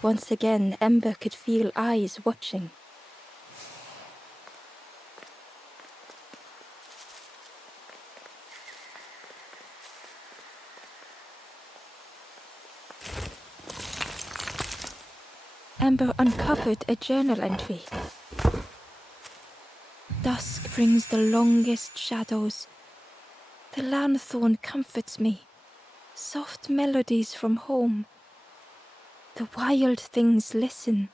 Once again, Ember could feel eyes watching. Ember uncovered a journal entry. Dusk brings the longest shadows. The lanthorn comforts me. Soft melodies from home. The wild things listen,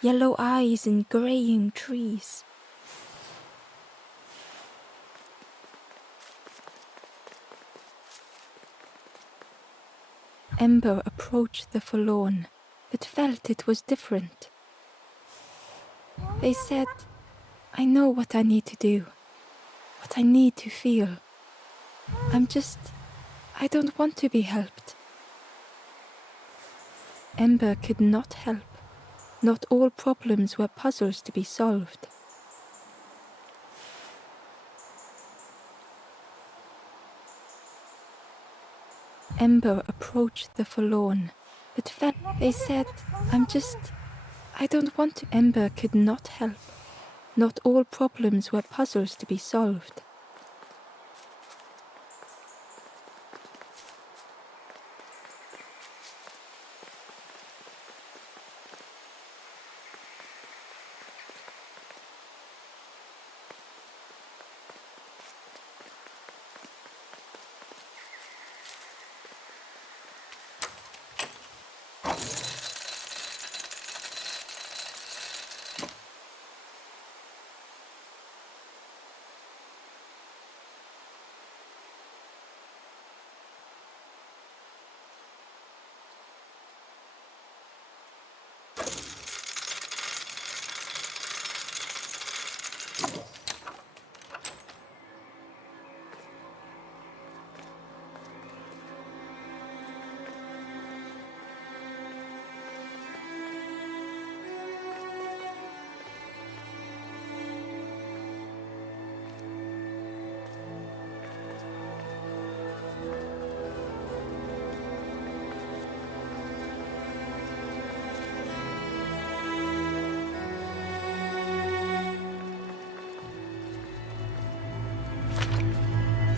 yellow eyes in greying trees. Ember approached the forlorn, but felt it was different. They said, I know what I need to do, what I need to feel. I don't want to be helped. Ember could not help. Not all problems were puzzles to be solved. Ember approached the forlorn, but felt they said, I don't want to. Ember could not help. Not all problems were puzzles to be solved.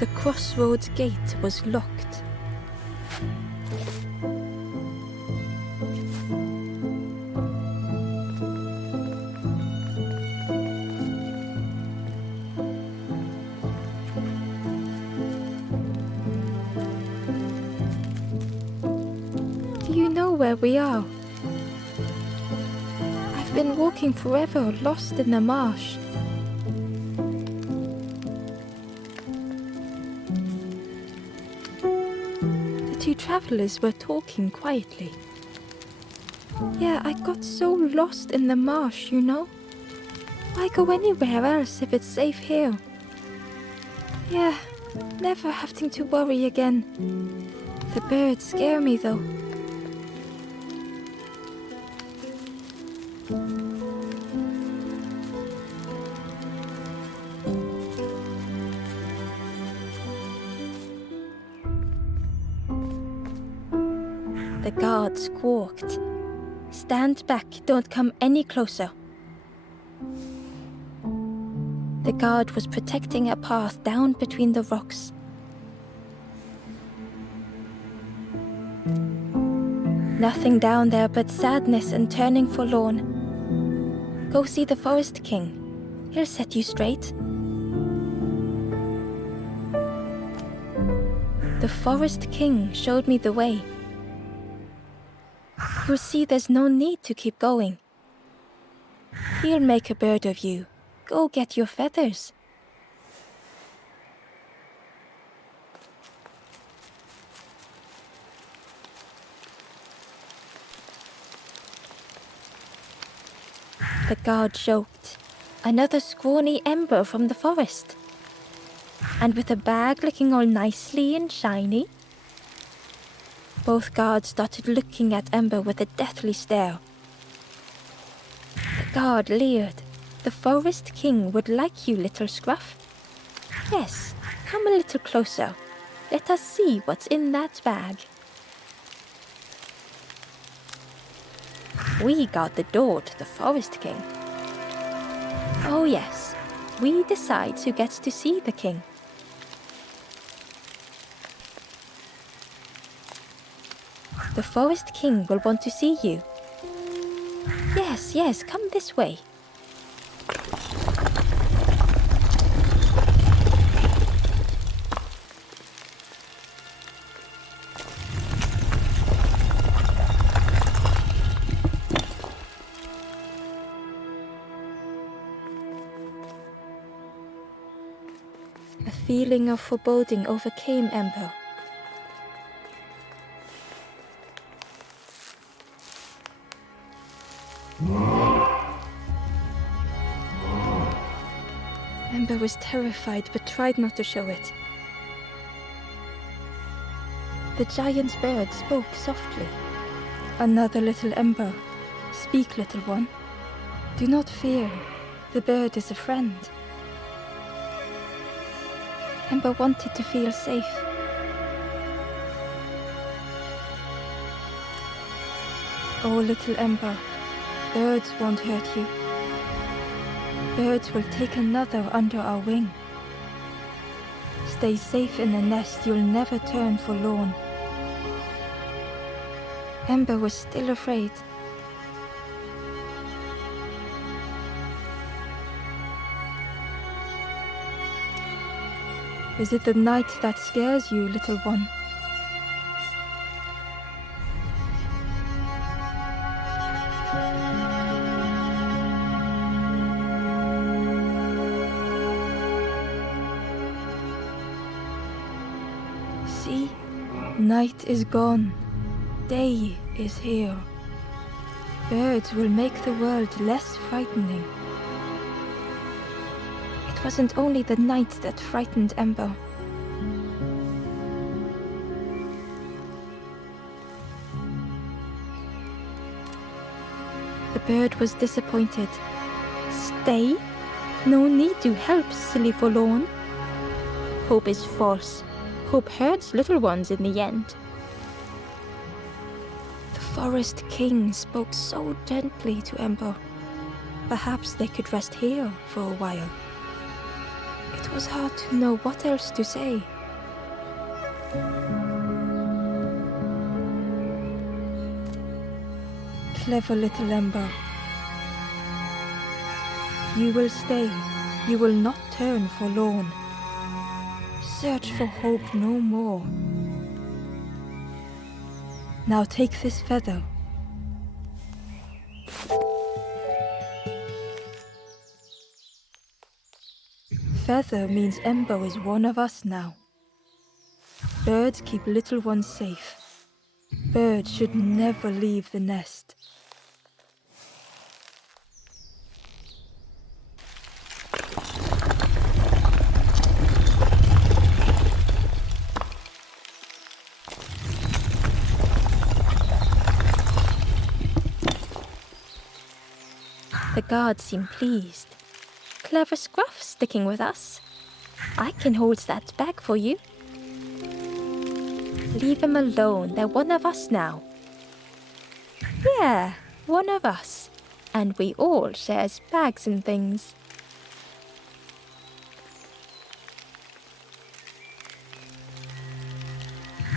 The crossroads gate was locked. Do you know where we are? I've been walking forever, lost in the marsh. Two travelers were talking quietly. Yeah, I got so lost in the marsh, you know. Why go anywhere else if it's safe here? Yeah, never having to worry again. The birds scare me though. The guard squawked. Stand back, don't come any closer. The guard was protecting a path down between the rocks. Nothing down there but sadness and turning forlorn. Go see the Forest King. He'll set you straight. The Forest King showed me the way. You'll see there's no need to keep going. He'll make a bird of you. Go get your feathers. The guard joked. Another scrawny Ember from the forest. And with a bag looking all nicely and shiny. Both guards started looking at Ember with a deathly stare. The guard leered. The Forest King would like you, little scruff. Yes, come a little closer. Let us see what's in that bag. We guard the door to the Forest King. Oh yes, we decide who gets to see the king. The Forest King will want to see you. Yes, yes, come this way. A feeling of foreboding overcame Ember. Ember was terrified but tried not to show it. The giant bird spoke softly. Another little Ember. Speak, little one. Do not fear. The bird is a friend. Ember wanted to feel safe. Oh, little Ember, birds won't hurt you. Birds will take another under our wing. Stay safe in the nest, you'll never turn forlorn. Ember was still afraid. Is it the night that scares you, little one? See, night is gone. Day is here. Birds will make the world less frightening. It wasn't only the night that frightened Ember. The bird was disappointed. Stay? No need to help, silly forlorn. Hope is false. Hope hurts little ones in the end. The Forest King spoke so gently to Ember. Perhaps they could rest here for a while. It was hard to know what else to say. Clever little Ember. You will stay. You will not turn forlorn. Search for hope no more. Now take this feather. Feather means Ember is one of us now. Birds keep little ones safe. Birds should never leave the nest. The guards seem pleased. Clever Scruff sticking with us. I can hold that bag for you. Leave them alone, they're one of us now. Yeah, one of us. And we all shares bags and things.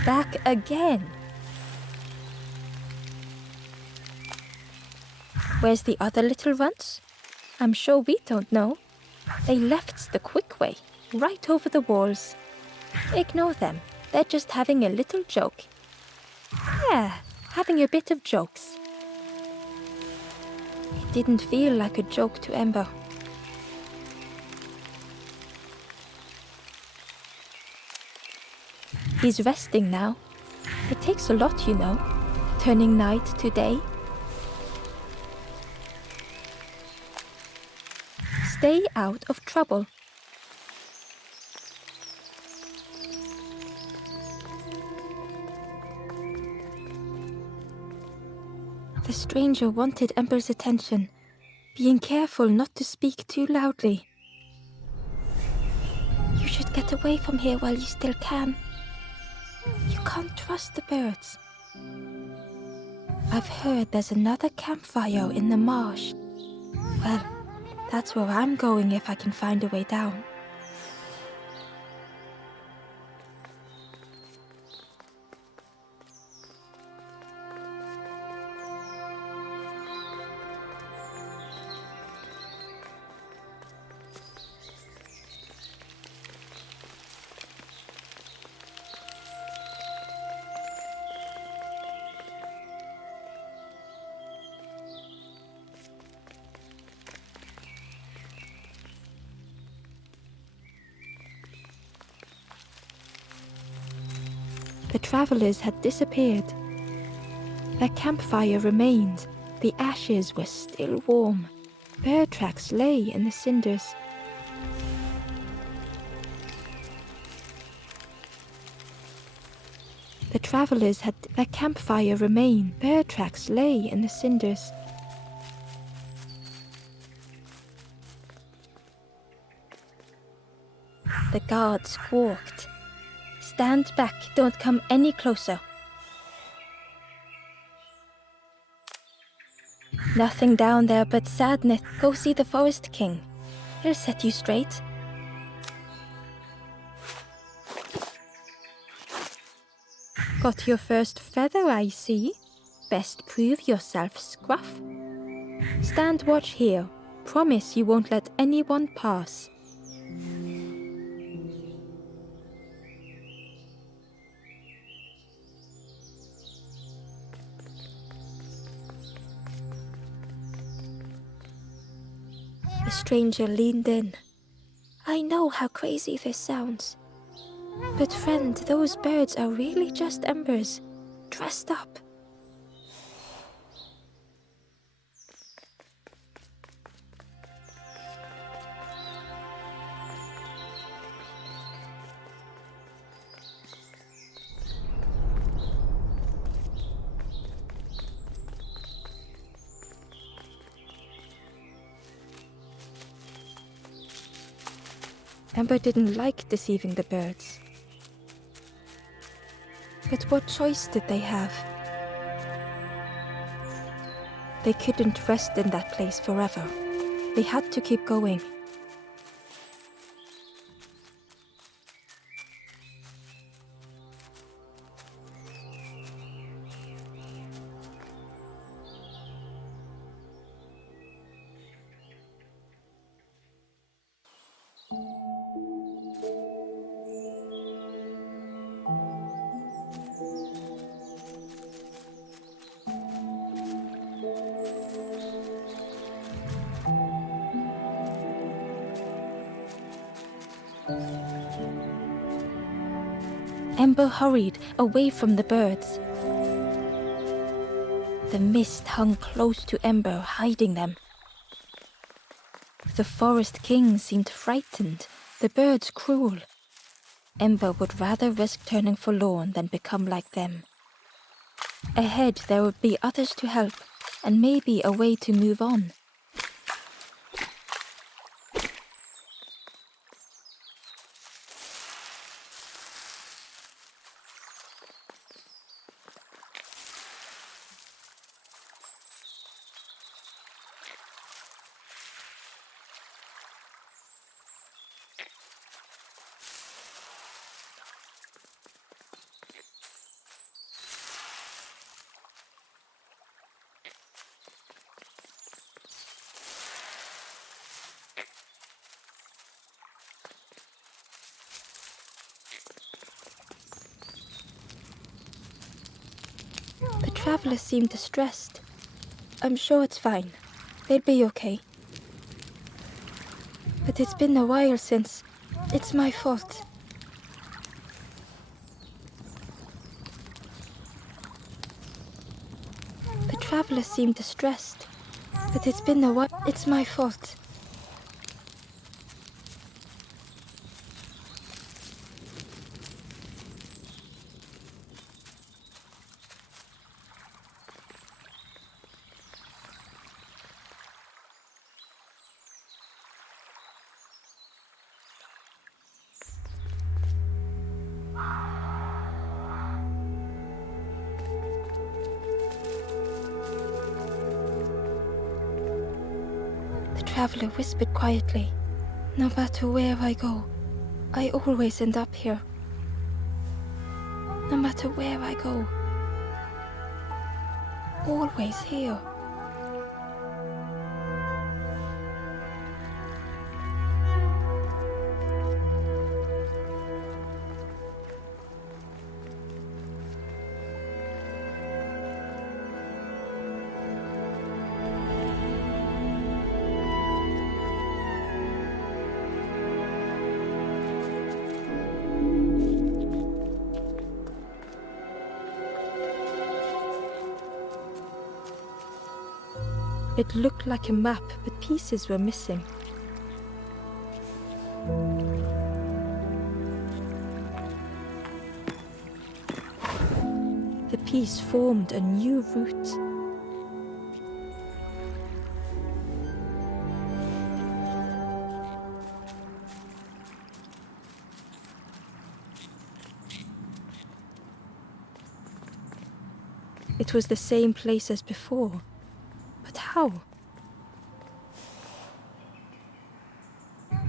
Back again. Where's the other little ones? I'm sure we don't know. They left the quick way, right over the walls. Ignore them. They're just having a little joke. Yeah, having a bit of jokes. It didn't feel like a joke to Ember. He's resting now. It takes a lot, you know, turning night to day. Stay out of trouble. The stranger wanted Ember's attention, being careful not to speak too loudly. You should get away from here while you still can. You can't trust the birds. I've heard there's another campfire in the marsh. Well, that's where I'm going if I can find a way down. The travelers had disappeared. Their campfire remained. The ashes were still warm. Bear tracks lay in the cinders. The travelers had their campfire remained. Bear tracks lay in the cinders. The guard squawked. Stand back, don't come any closer. Nothing down there but sadness. Go see the Forest King. He'll set you straight. Got your first feather, I see. Best prove yourself, Scruff. Stand watch here. Promise you won't let anyone pass. The stranger leaned in. I know how crazy this sounds. But friend, those birds are really just embers, dressed up. Ember didn't like deceiving the birds. But what choice did they have? They couldn't rest in that place forever. They had to keep going. Ember hurried away from the birds. The mist hung close to Ember, hiding them. The Forest King seemed frightened, the birds cruel. Ember would rather risk turning forlorn than become like them. Ahead there would be others to help, and maybe a way to move on. The travelers seemed distressed. I'm sure it's fine. They'll be okay. But it's been a while since... It's my fault. The travelers seemed distressed. But it's been a while... It's my fault. traveler whispered quietly. No matter where I go, I always end up here. No matter where I go, always here. It looked like a map, but pieces were missing. The piece formed a new route. It was the same place as before. But how?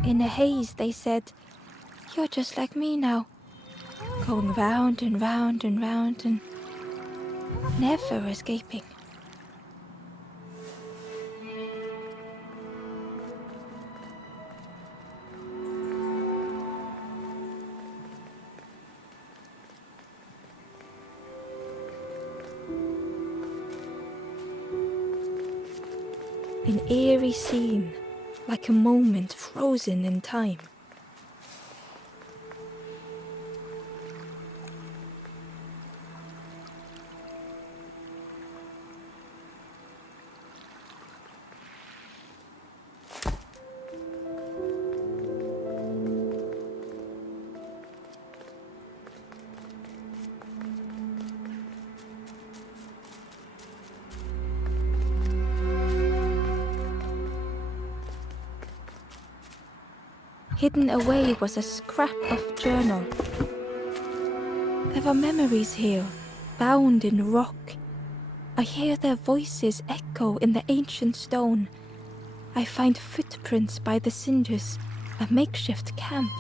In a haze, they said, "You're just like me now, going round and round and round and never escaping." An eerie scene, like a moment frozen in time. Hidden away was a scrap of journal. There are memories here, bound in rock. I hear their voices echo in the ancient stone. I find footprints by the cinders, a makeshift camp.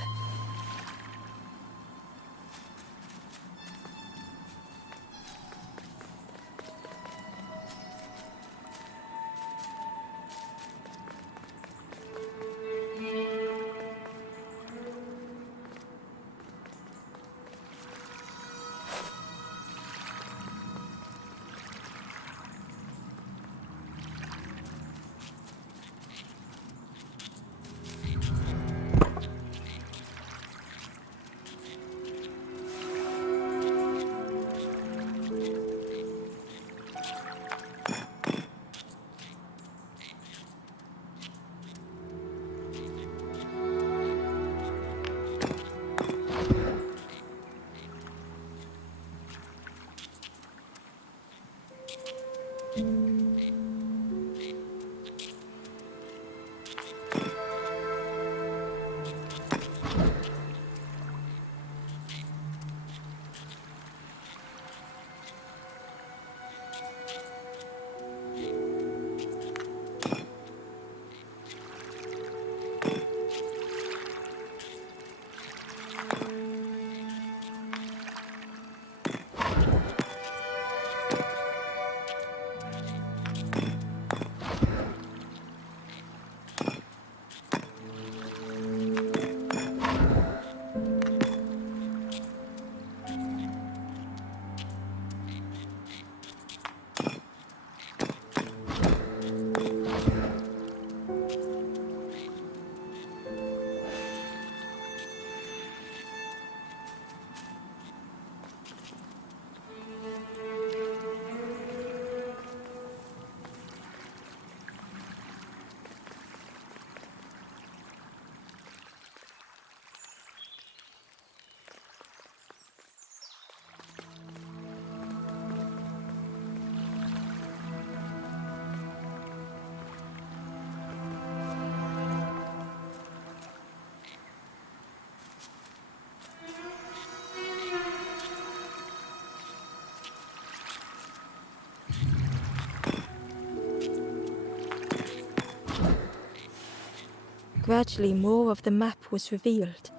Gradually, more of the map was revealed.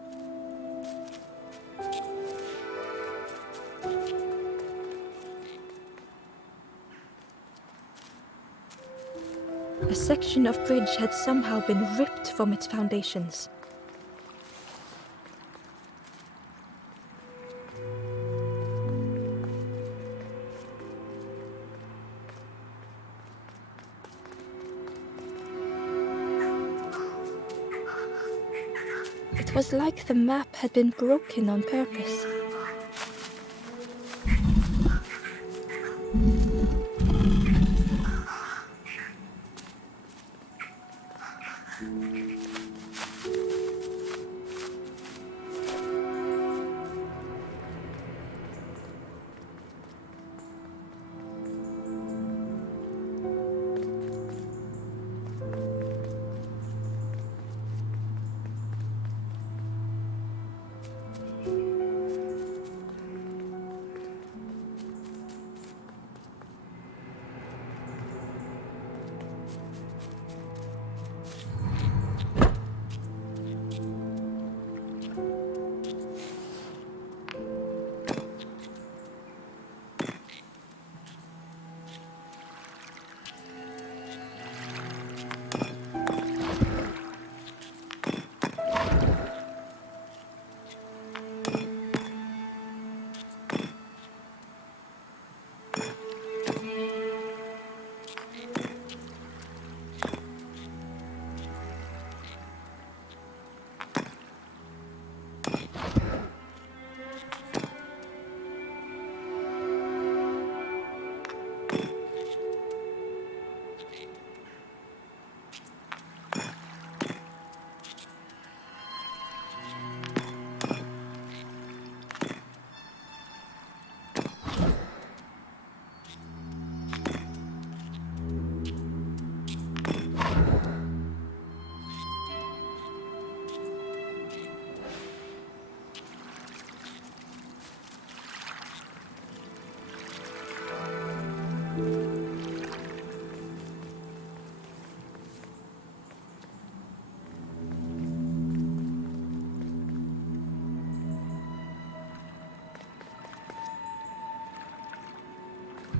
A section of bridge had somehow been ripped from its foundations. It was like the map had been broken on purpose.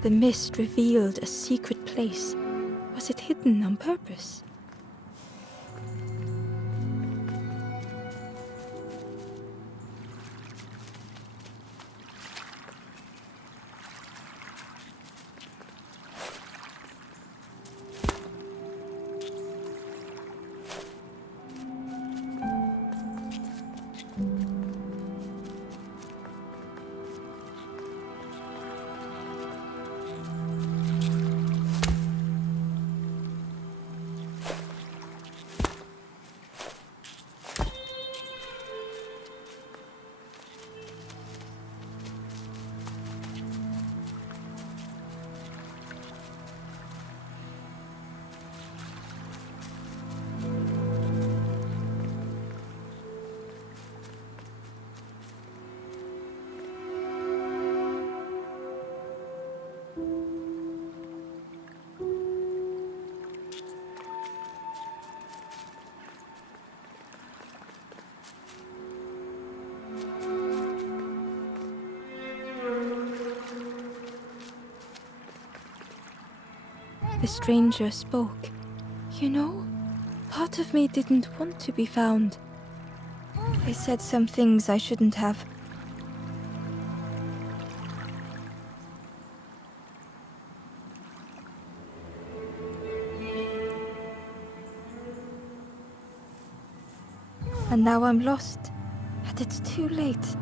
The mist revealed a secret place. Was it hidden on purpose? The stranger spoke. You know, part of me didn't want to be found. I said some things I shouldn't have. And now I'm lost, and it's too late.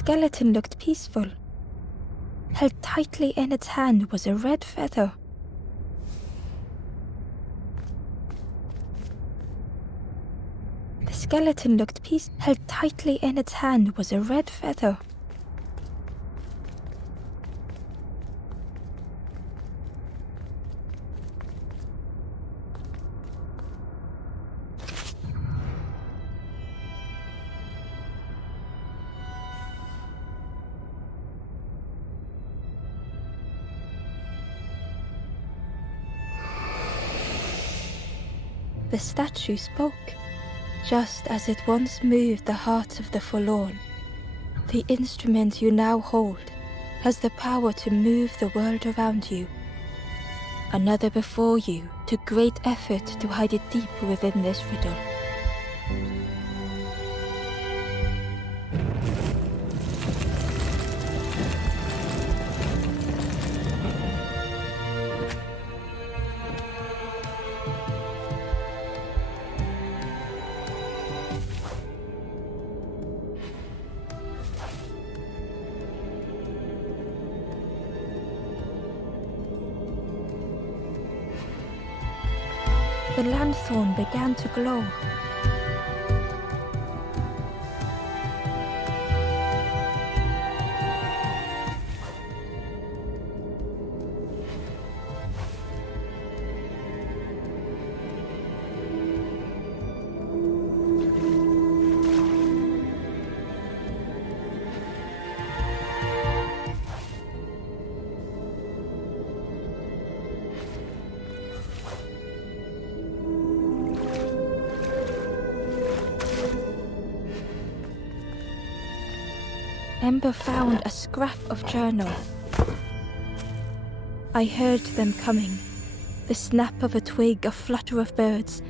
skeleton looked peaceful. Held tightly in its hand was a red feather. The skeleton looked peaceful. Held tightly in its hand was a red feather. The statue spoke, just as it once moved the hearts of the forlorn. The instrument you now hold has the power to move the world around you. Another before you took great effort to hide it deep within this riddle. The lanthorn began to glow. Ember found a scrap of journal. I heard them coming. The snap of a twig, a flutter of birds,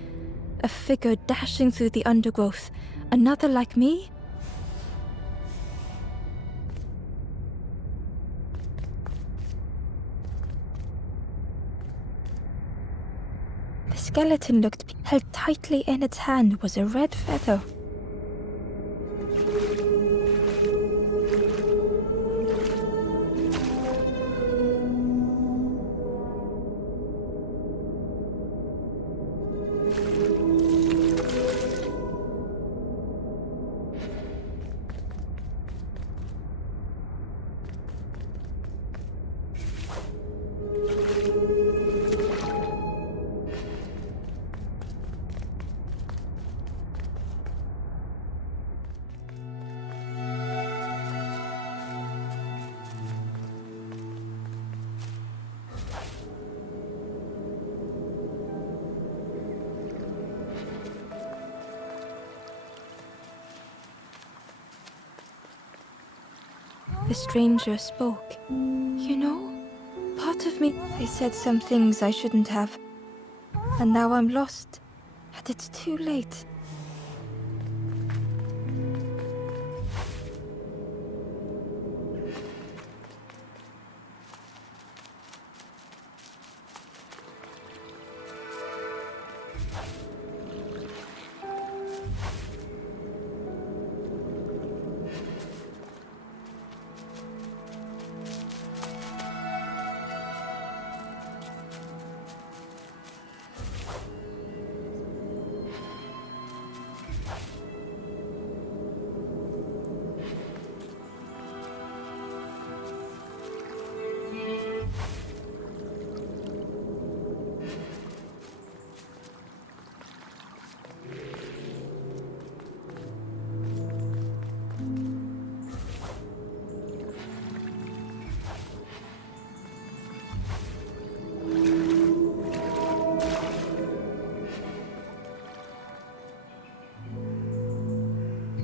a figure dashing through the undergrowth. Another like me? The skeleton looked. Held tightly in its hand was a red feather. The stranger spoke. You know, part of me, I said some things I shouldn't have. And now I'm lost. And it's too late.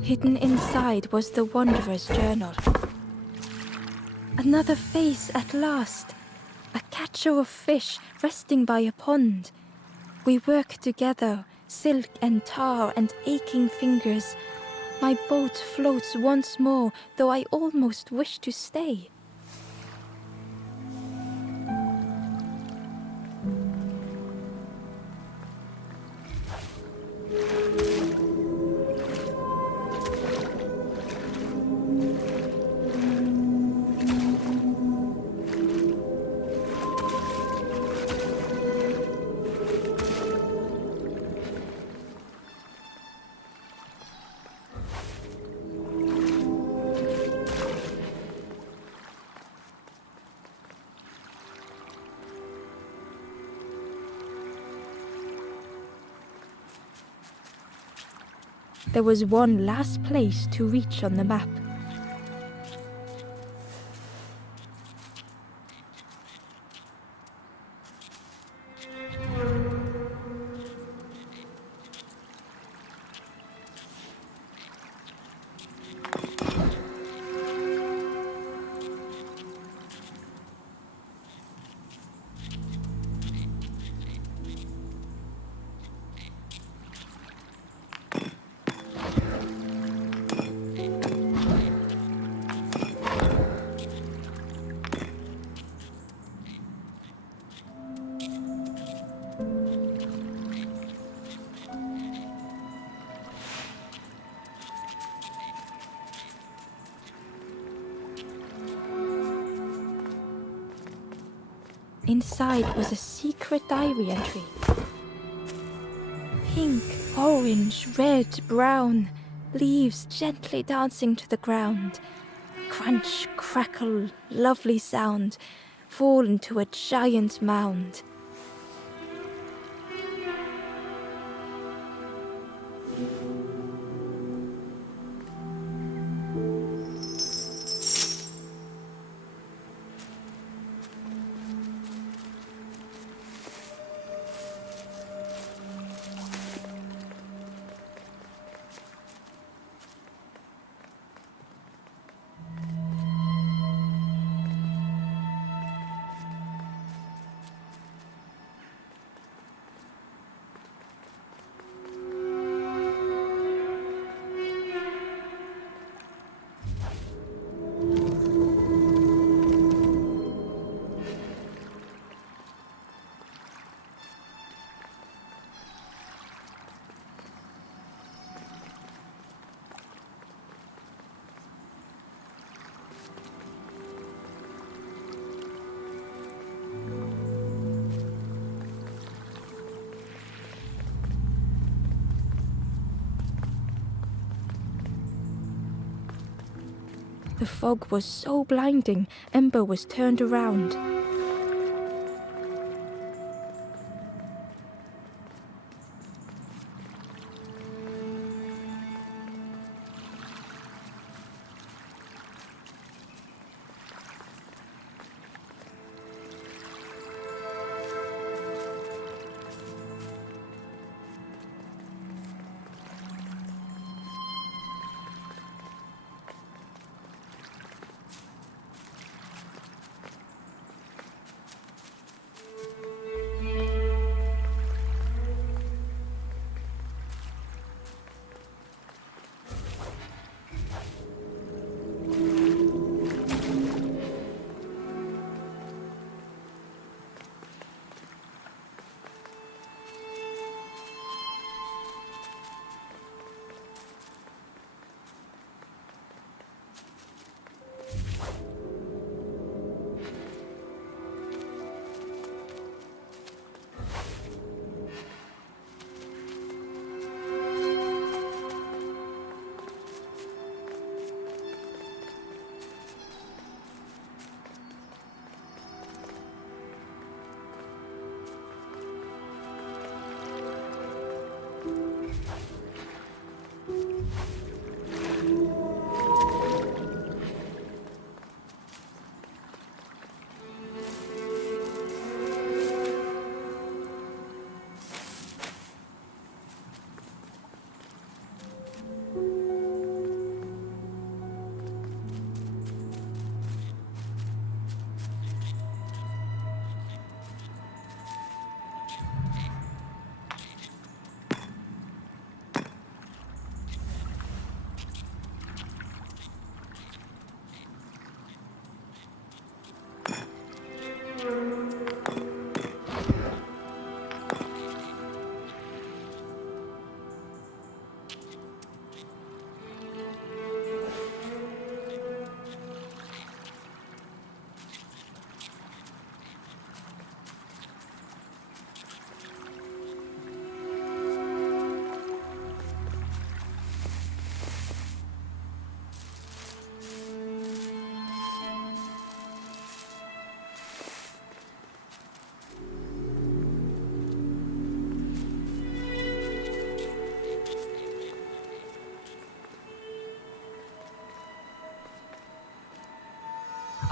Hidden inside was the Wanderer's journal. Another face at last. A catcher of fish resting by a pond. We work together, silk and tar and aching fingers. My boat floats once more, though I almost wish to stay. There was one last place to reach on the map. Inside was a secret diary entry. Pink, orange, red, brown, leaves gently dancing to the ground. Crunch, crackle, lovely sound, fall into a giant mound. The fog was so blinding, Ember was turned around.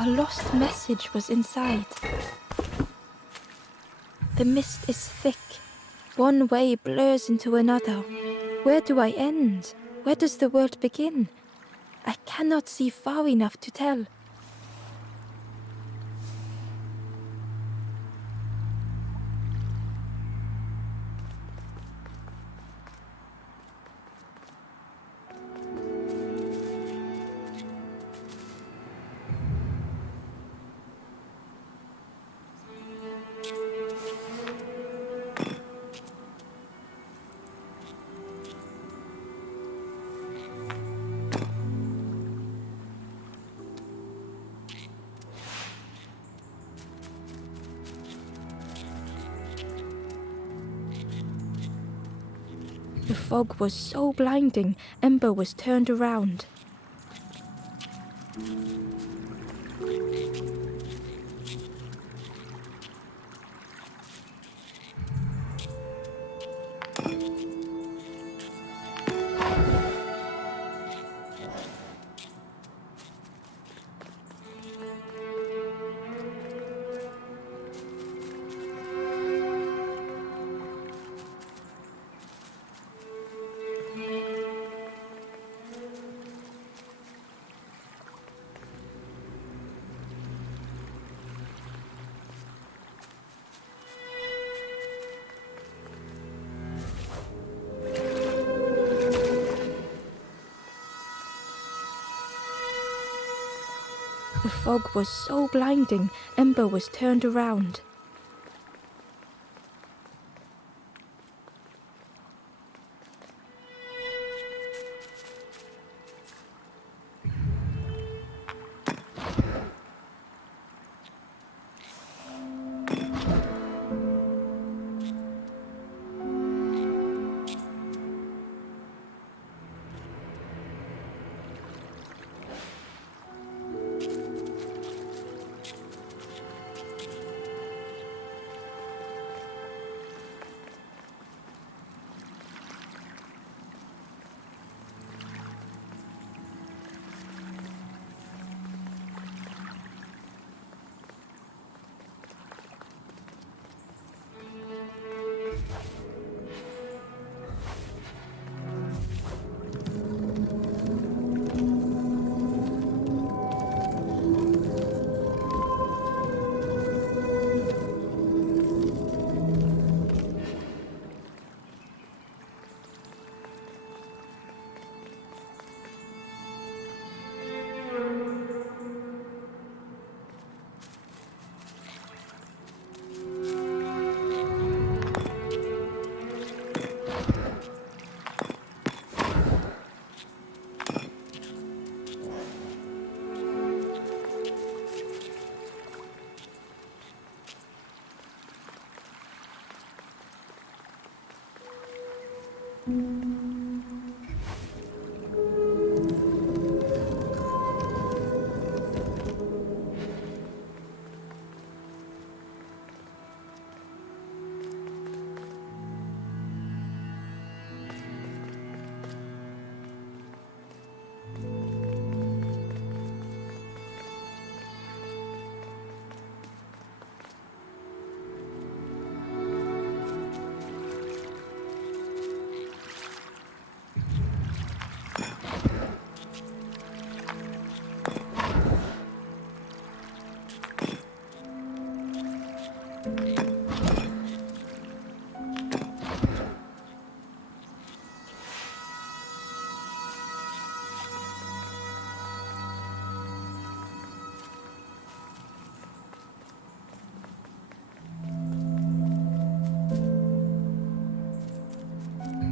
A lost message was inside. The mist is thick. One way blurs into another. Where do I end? Where does the world begin? I cannot see far enough to tell. The fog was so blinding, Ember was turned around. The fog was so blinding, Ember was turned around.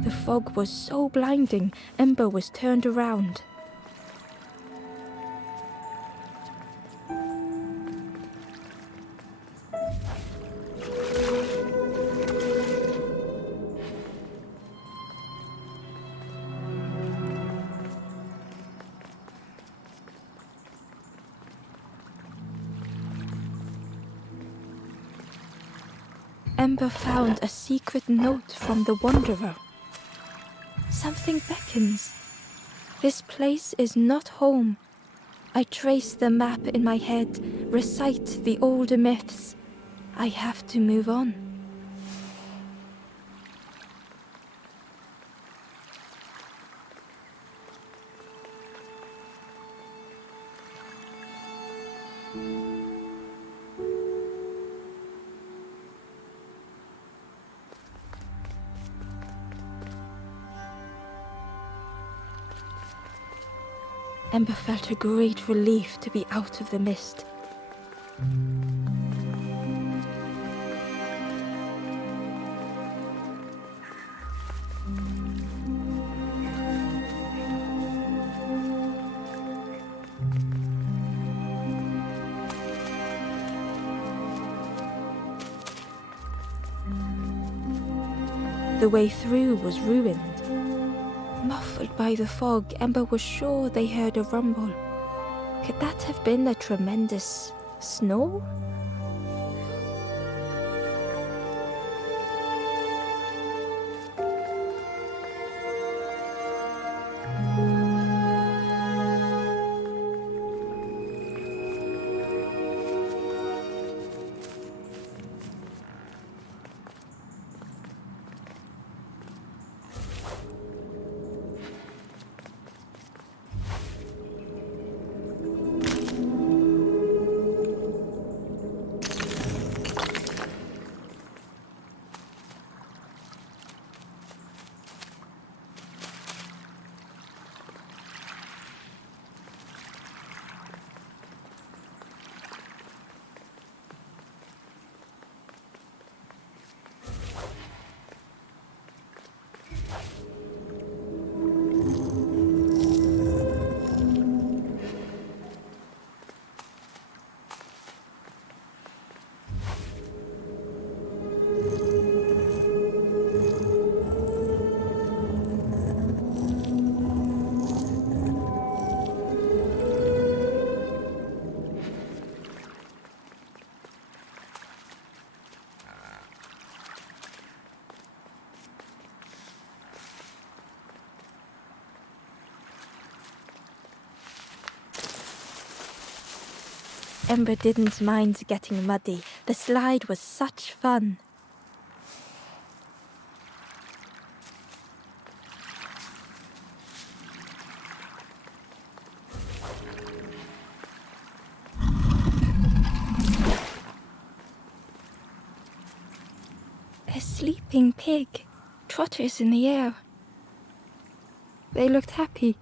The fog was so blinding, Ember was turned around. Ember found a secret note from the Wanderer. Something beckons. This place is not home. I trace the map in my head, recite the older myths. I have to move on. Ember felt a great relief to be out of the mist. The way through was ruined. Muffled by the fog, Ember was sure they heard a rumble. Could that have been a tremendous snow? Ember didn't mind getting muddy. The slide was such fun. A sleeping pig, trotters in the air. They looked happy.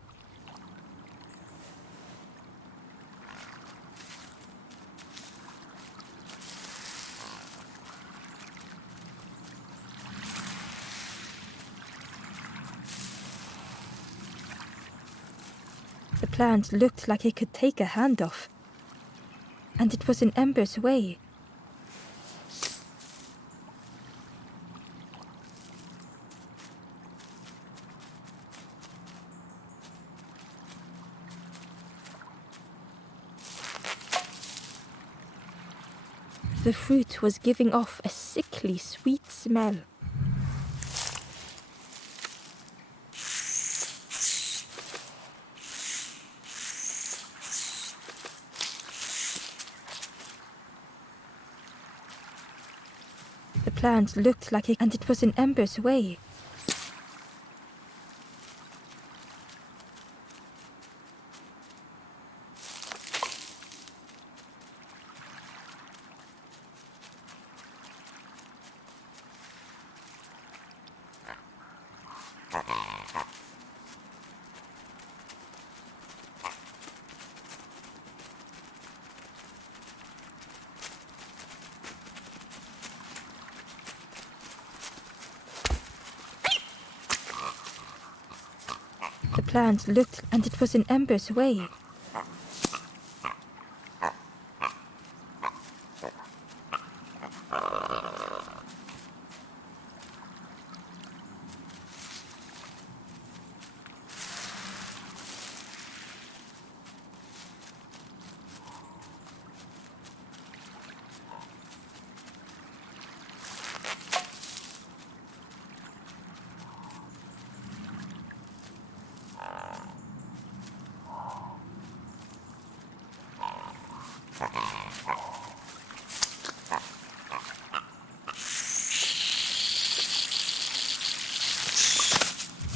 The plant looked like it could take a hand off. And it was in Ember's way. The fruit was giving off a sickly sweet smell. The plant looked like it, and it was in Ember's way. The plant looked, and it was in Ember's way.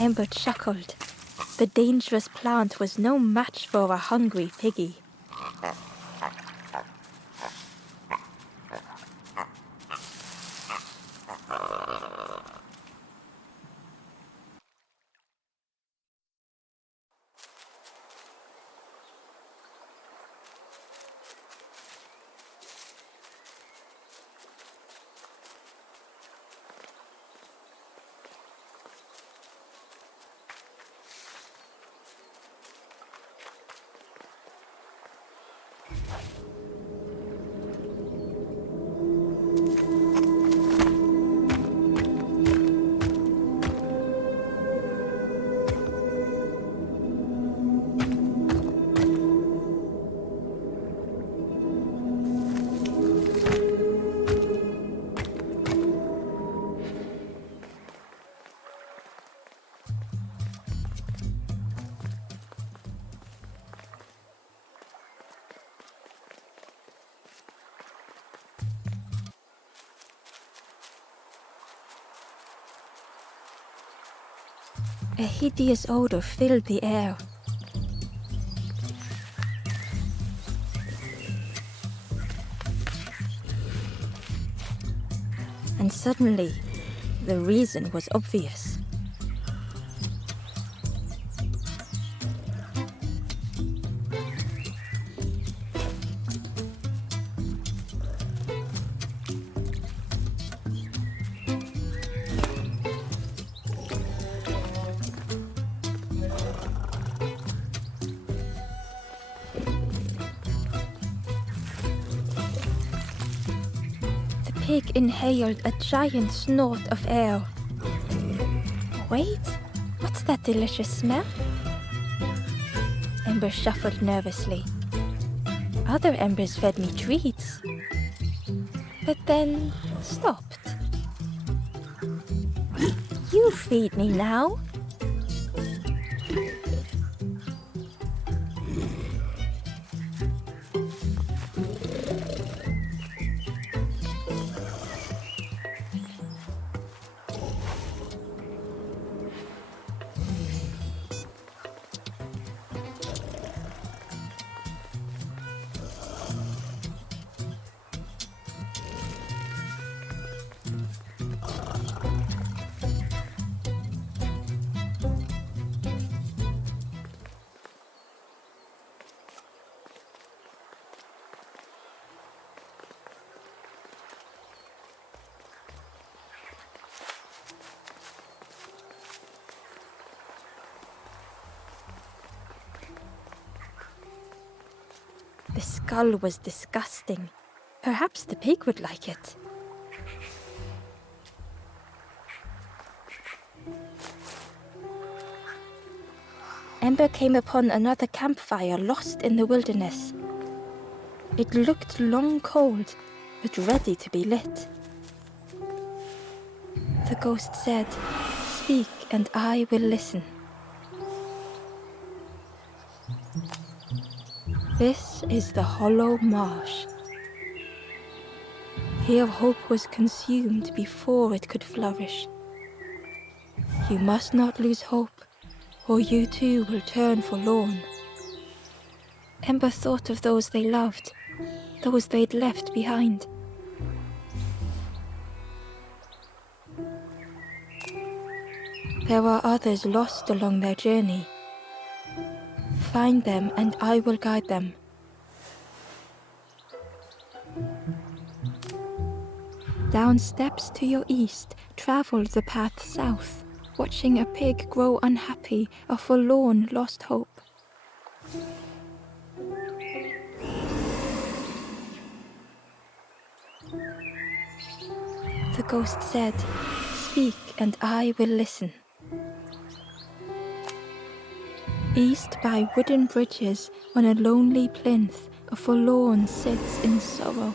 Ember chuckled. The dangerous plant was no match for a hungry piggy. A hideous odor filled the air. And suddenly, the reason was obvious. The pig inhaled a giant snort of air. Wait, what's that delicious smell? Ember shuffled nervously. Other embers fed me treats, but then stopped. You feed me now. The skull was disgusting. Perhaps the pig would like it. Ember came upon another campfire lost in the wilderness. It looked long cold, but ready to be lit. The ghost said, "Speak, and I will listen." This is the hollow marsh. Here hope was consumed before it could flourish. You must not lose hope, or you too will turn forlorn. Ember thought of those they loved, those they'd left behind. There are others lost along their journey. Find them and I will guide them. Down steps to your east, travel the path south, watching a pig grow unhappy, a forlorn lost hope. The ghost said, "Speak and I will listen." East by wooden bridges, on a lonely plinth, a forlorn sits in sorrow.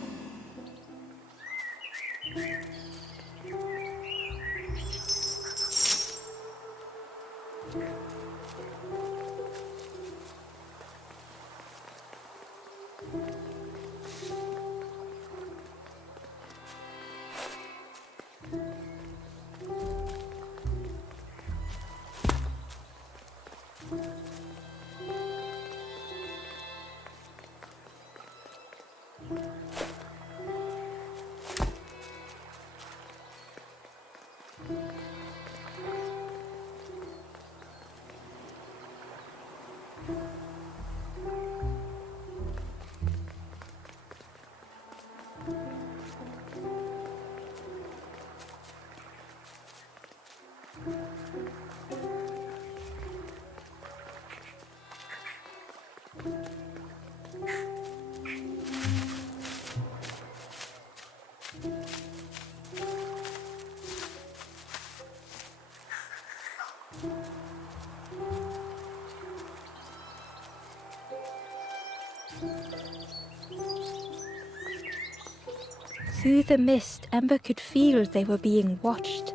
Through the mist, Ember could feel they were being watched.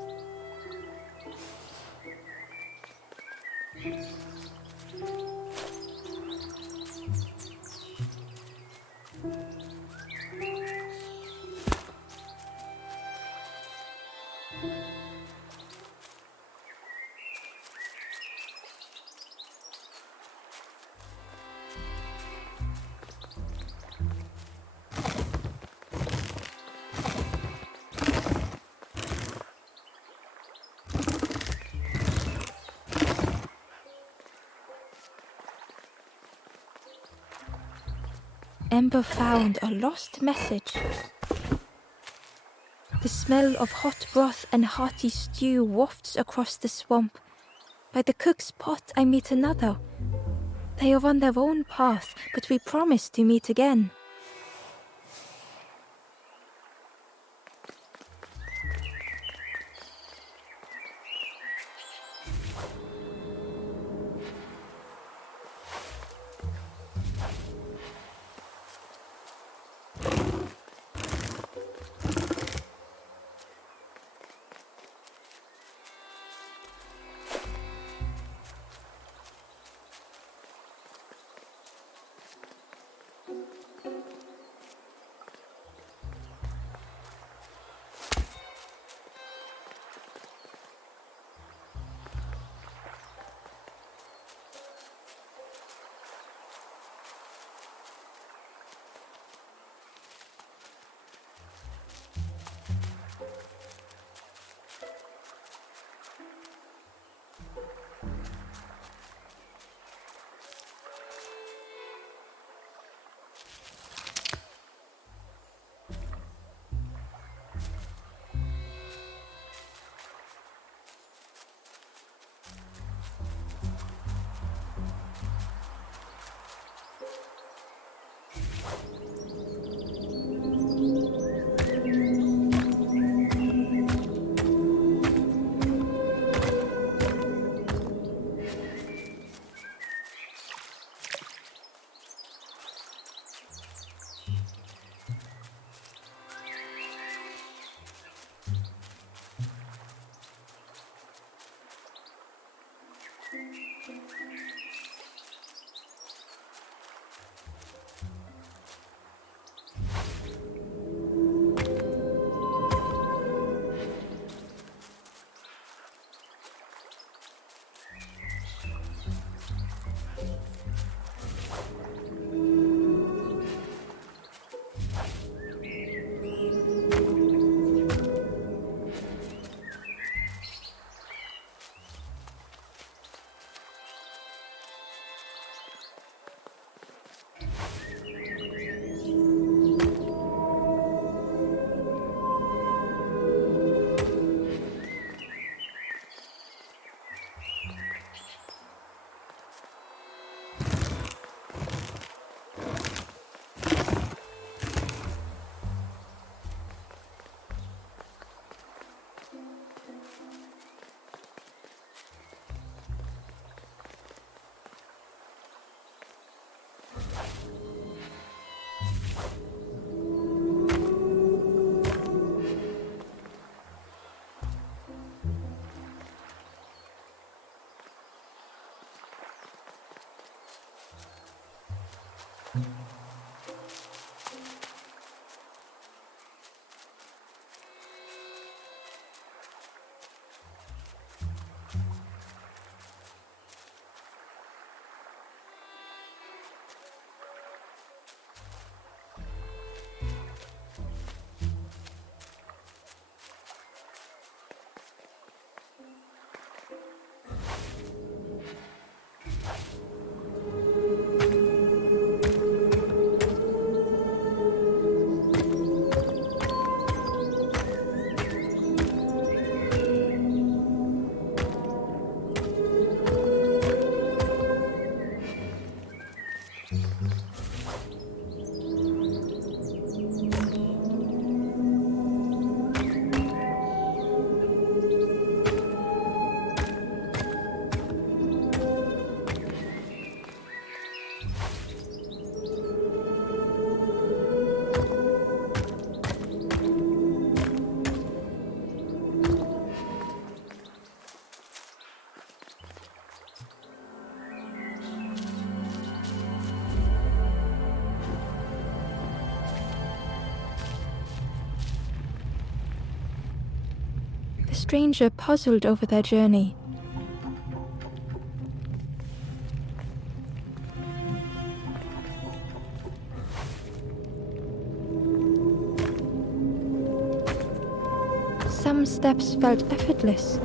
Ember found a lost message. The smell of hot broth and hearty stew wafts across the swamp. By the cook's pot I meet another. They are on their own path, but we promise to meet again. stranger puzzled over their journey. Some steps felt effortless.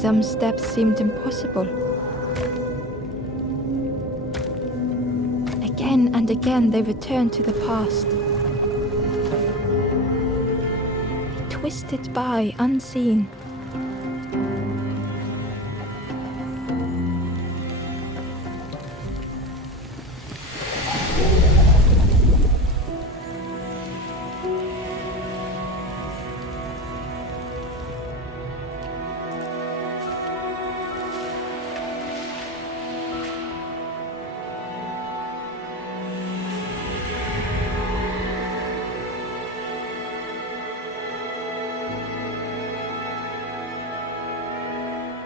Some steps seemed impossible. Again and again they returned to the past. They twisted by unseen.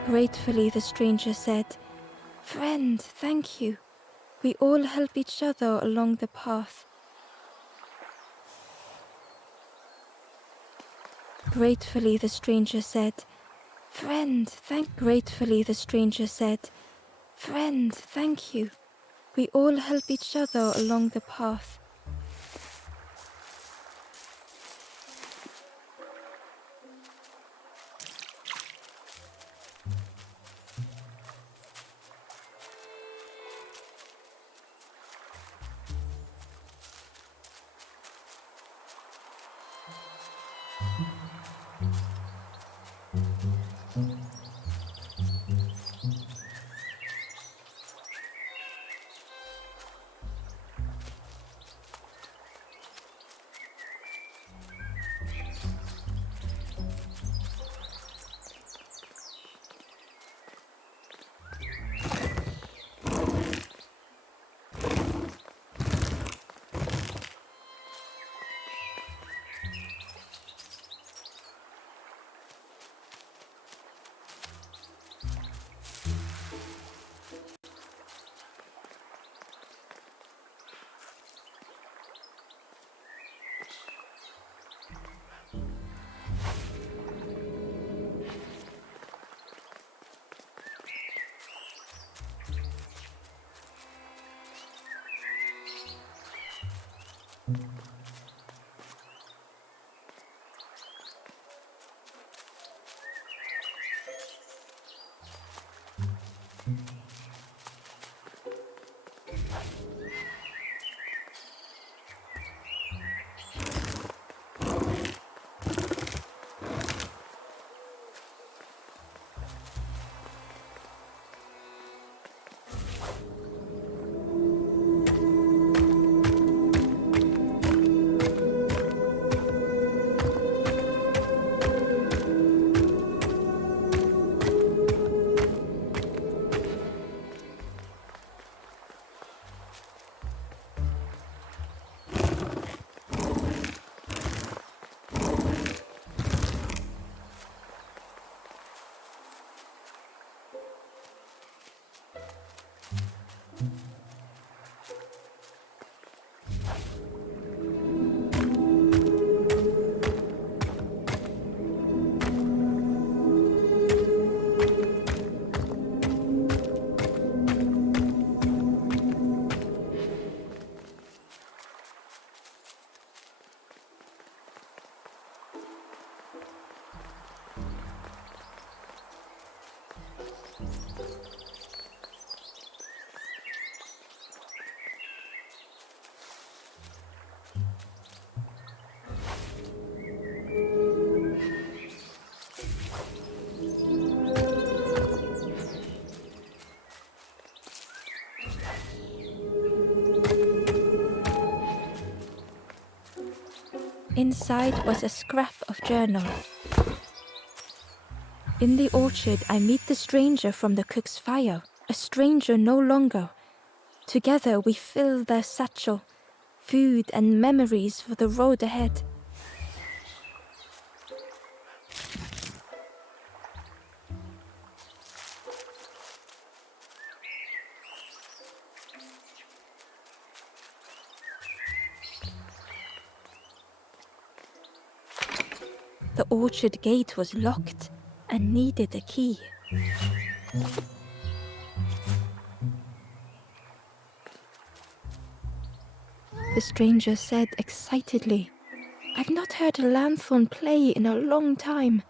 Gratefully, the stranger said, "Friend, thank you. We all help each other along the path." Gratefully, the stranger said, Gratefully, the stranger said, "Friend, thank you. We all help each other along the path." Inside was a scrap of journal. In the orchard, I meet the stranger from the cook's fire, a stranger no longer. Together we fill their satchel, food and memories for the road ahead. The orchard gate was locked and needed a key. The stranger said excitedly, "I've not heard a lanthorn play in a long time.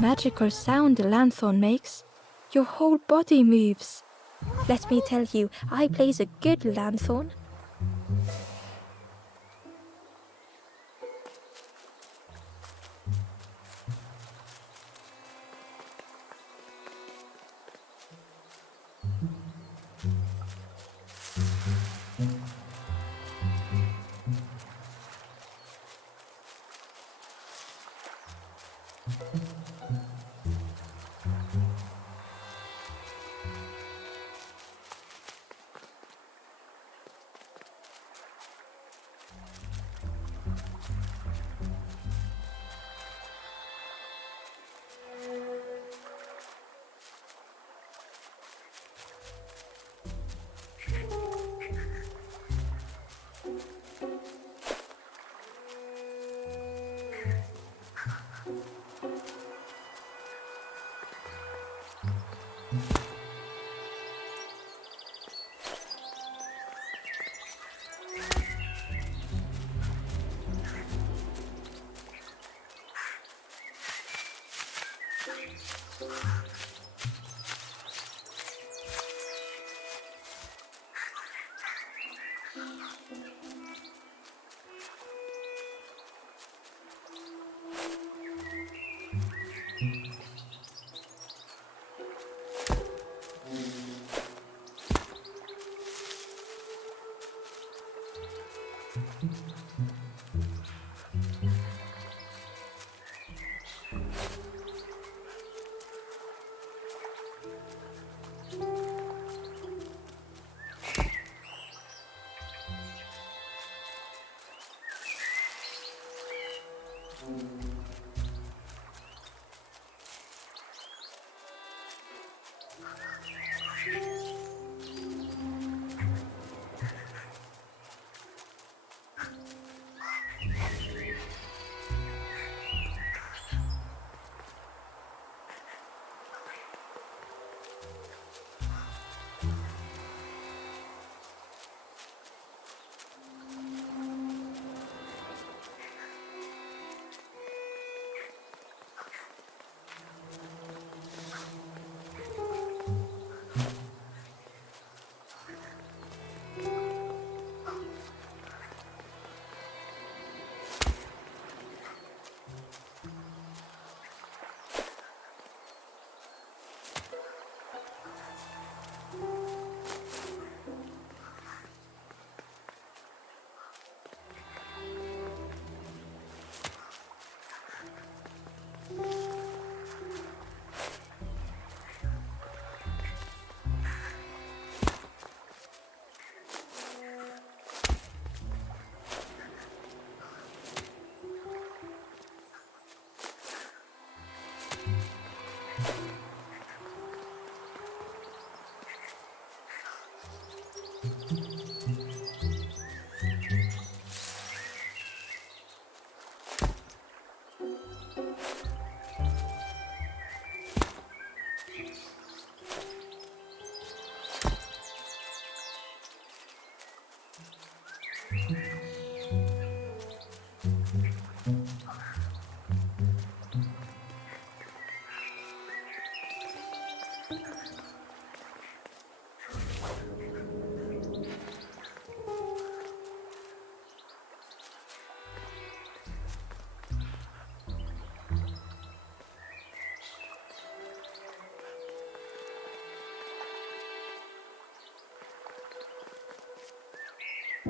Magical sound a lanthorn makes. Your whole body moves. Let me tell you, I plays a good lanthorn."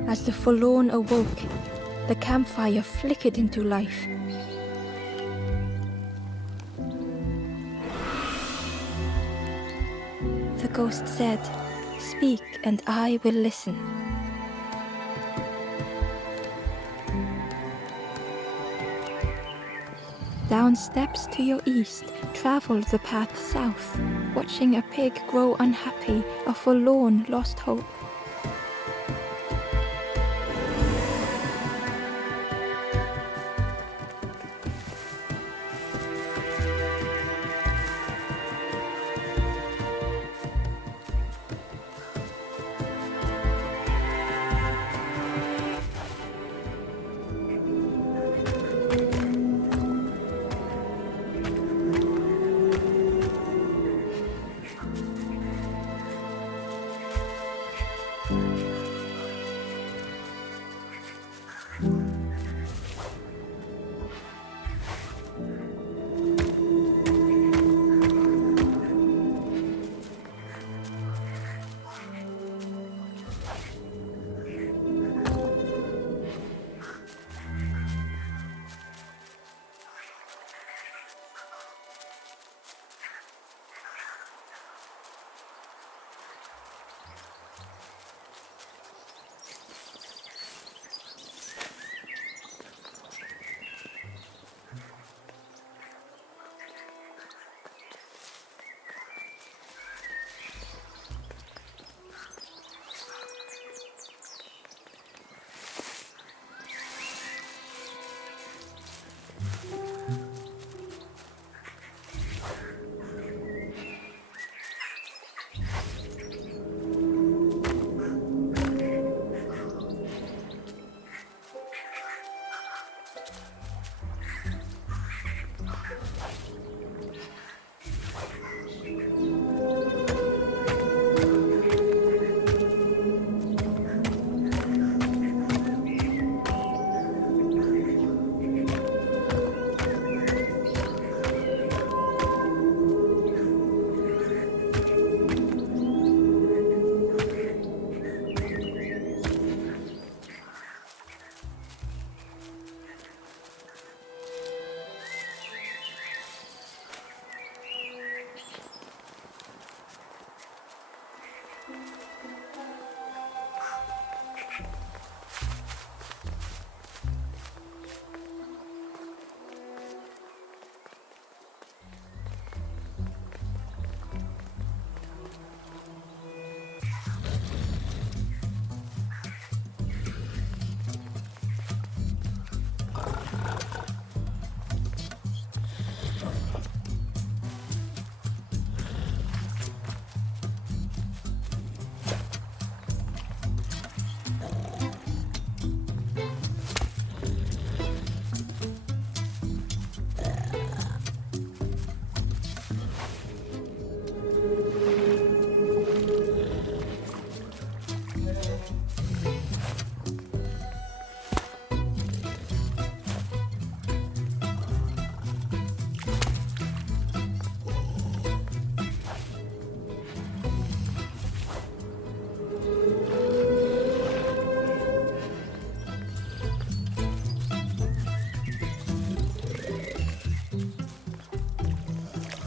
As the forlorn awoke, the campfire flickered into life. The ghost said, Speak, and I will listen. Down steps to your east, travel the path south, watching a pig grow unhappy, a forlorn, lost hope.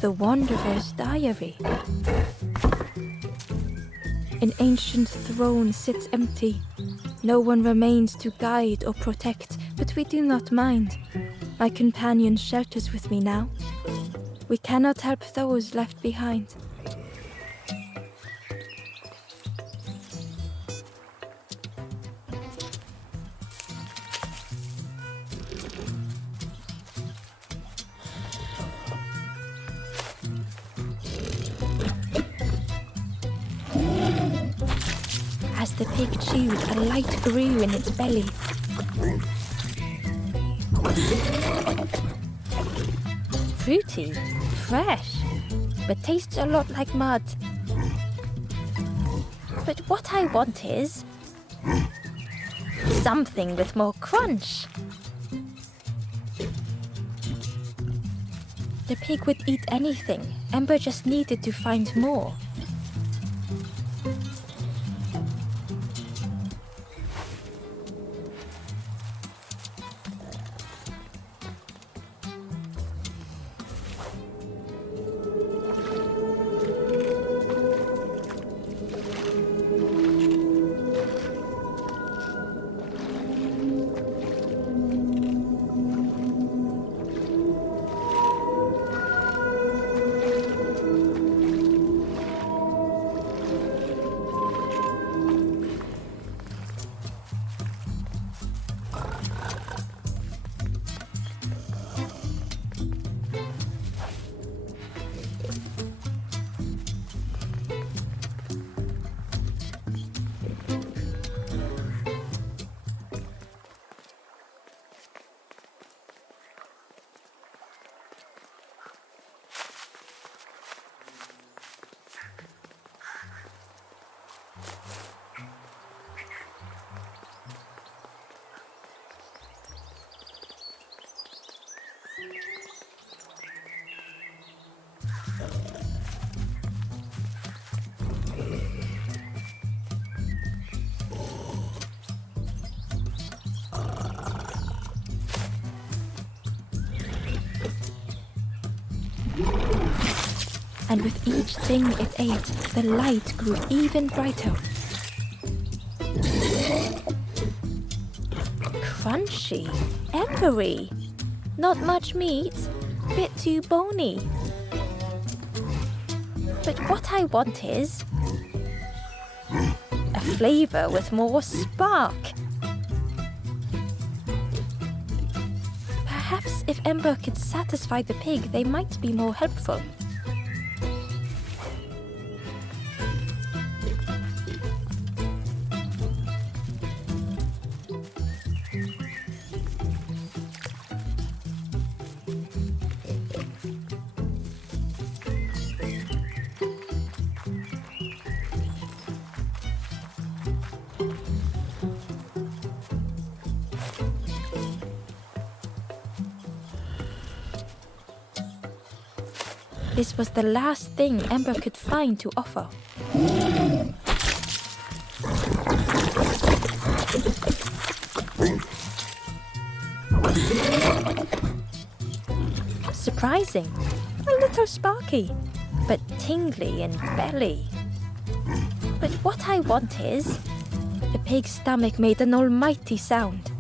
The Wanderer's Diary. An ancient throne sits empty. No one remains to guide or protect, but we do not mind. My companion shelters with me now. We cannot help those left behind. As the pig chewed, a light grew in its belly. Fruity, fresh, but tastes a lot like mud. But what I want is something with more crunch. The pig would eat anything. Ember just needed to find more. And with each thing it ate, the light grew even brighter. Crunchy, embery, not much meat, bit too bony. But what I want is a flavor with more spark. Perhaps if Ember could satisfy the pig, they might be more helpful. This was the last thing Ember could find to offer. Surprising, a little sparky, but tingly in belly. But what I want is... The pig's stomach made an almighty sound.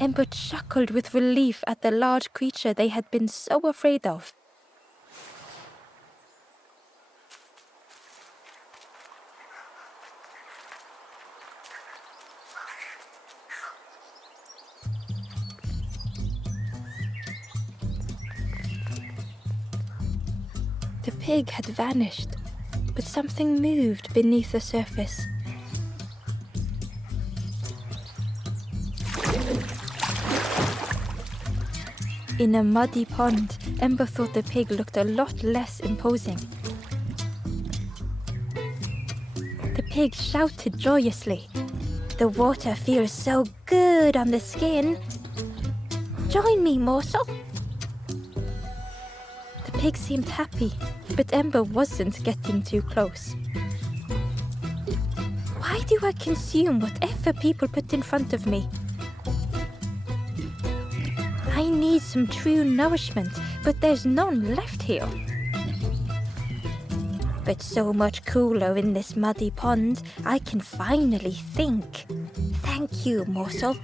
Ember chuckled with relief at the large creature they had been so afraid of. The pig had vanished, but something moved beneath the surface. In a muddy pond, Ember thought the pig looked a lot less imposing. The pig shouted joyously. The water feels so good on the skin. Join me, morsel. The pig seemed happy, but Ember wasn't getting too close. Why do I consume whatever people put in front of me? I need some true nourishment, but there's none left here. But so much cooler in this muddy pond, I can finally think. Thank you, morsel.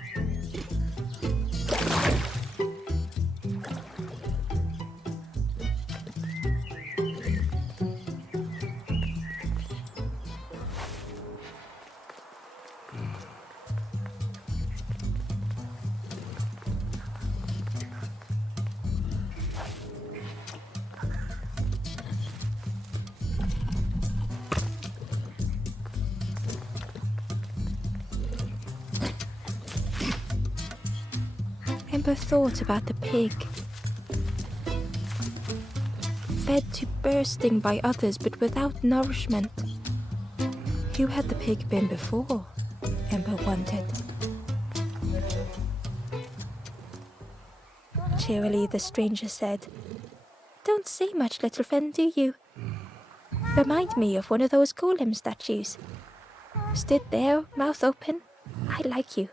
Ember thought about the pig. Fed to bursting by others, but without nourishment. Who had the pig been before? Ember wondered. Cheerily, the stranger said, "Don't say much, little friend, do you? Remind me of one of those golem statues. Stood there, mouth open. I like you."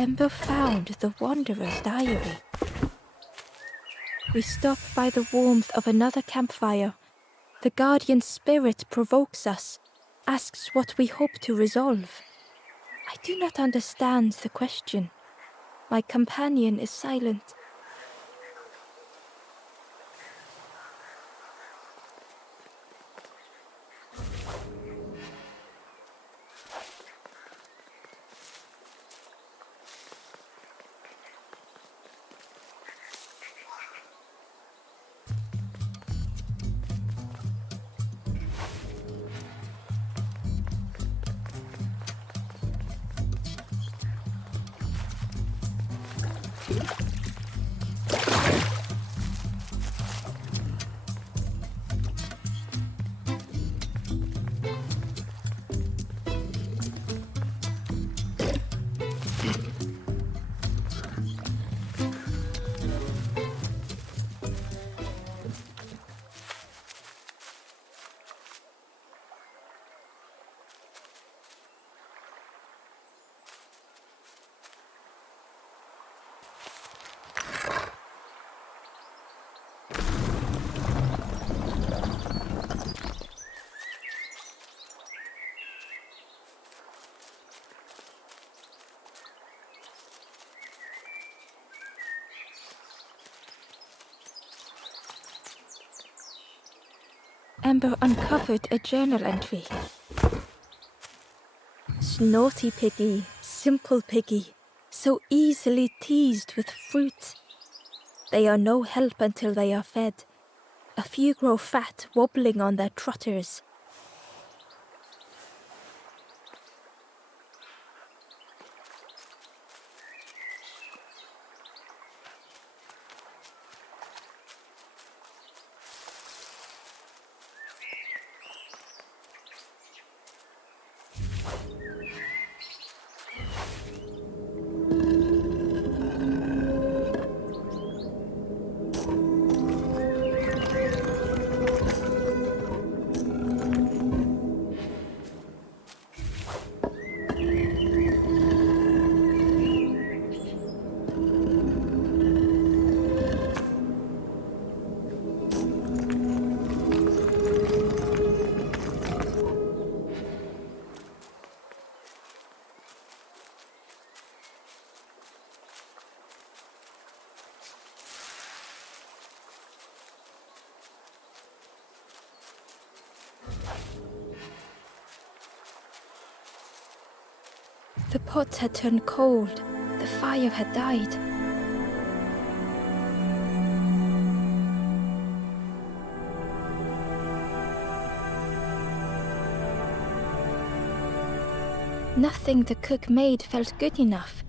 Ember found the Wanderer's diary. We stop by the warmth of another campfire. The guardian spirit provokes us, asks what we hope to resolve. I do not understand the question. My companion is silent. Ember uncovered a journal entry. Snotty piggy, simple piggy, so easily teased with fruit. They are no help until they are fed. A few grow fat, wobbling on their trotters. The pot had turned cold. The fire had died. Nothing the cook made felt good enough.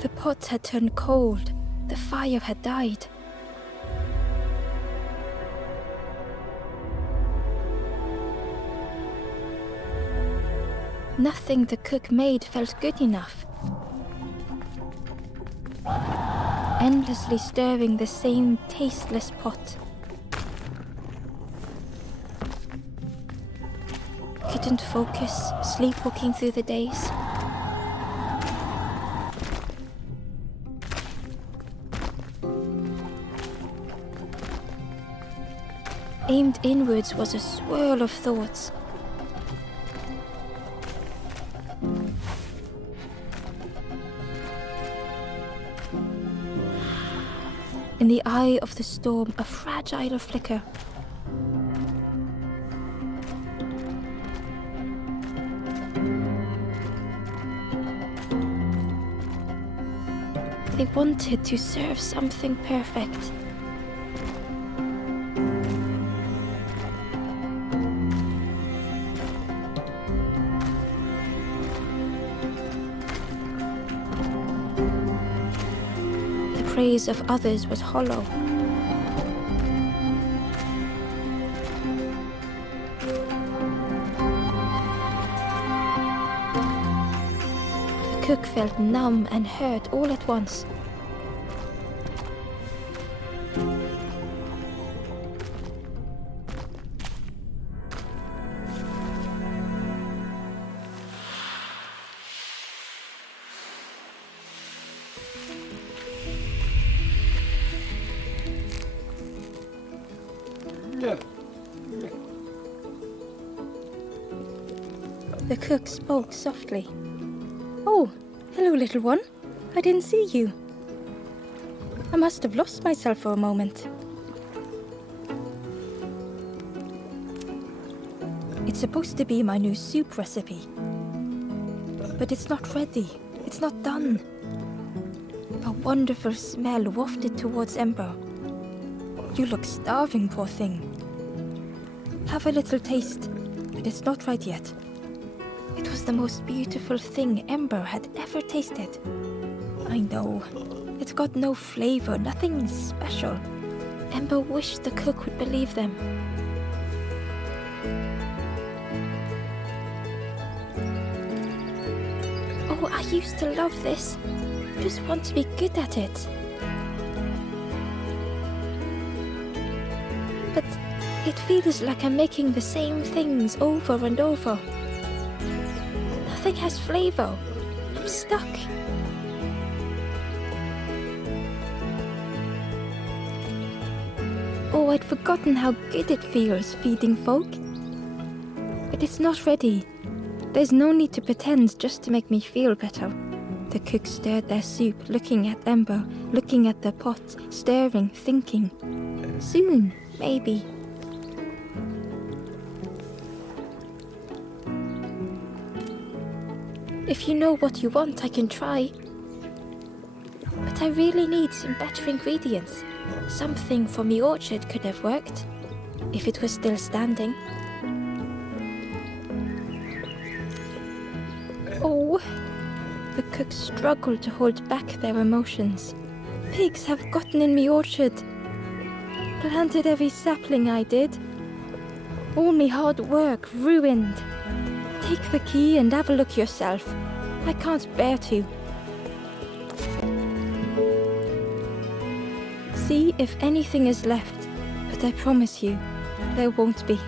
The pot had turned cold. The fire had died. Nothing the cook made felt good enough. Endlessly stirring the same tasteless pot. Couldn't focus, sleepwalking through the days. Aimed inwards was a swirl of thoughts. In the eye of the storm, a fragile flicker. They wanted to serve something perfect. The praise of others was hollow. The cook felt numb and hurt all at once. The cook spoke softly. "Oh, hello, little one. I didn't see you. I must have lost myself for a moment." "It's supposed to be my new soup recipe. But it's not ready. It's not done." A wonderful smell wafted towards Ember. "You look starving, poor thing. Have a little taste, but it's not right yet." It was the most beautiful thing Ember had ever tasted. I know, it got no flavor, nothing special. Ember wished the cook would believe them. "Oh, I used to love this. Just want to be good at it. But it feels like I'm making the same things over and over. Nothing has flavor. I'm stuck." Oh, I'd forgotten how good it feels feeding folk. But it's not ready. There's no need to pretend just to make me feel better. The cook stirred their soup, looking at Ember, looking at the pot, stirring, thinking. Soon, maybe. "If you know what you want, I can try. But I really need some better ingredients. Something from the orchard could have worked, if it was still standing." Oh, the cook struggled to hold back their emotions. "Pigs have gotten in me orchard. Planted every sapling I did. All me hard work ruined. Take the key and have a look yourself. I can't bear to." "See if anything is left, but I promise you, there won't be."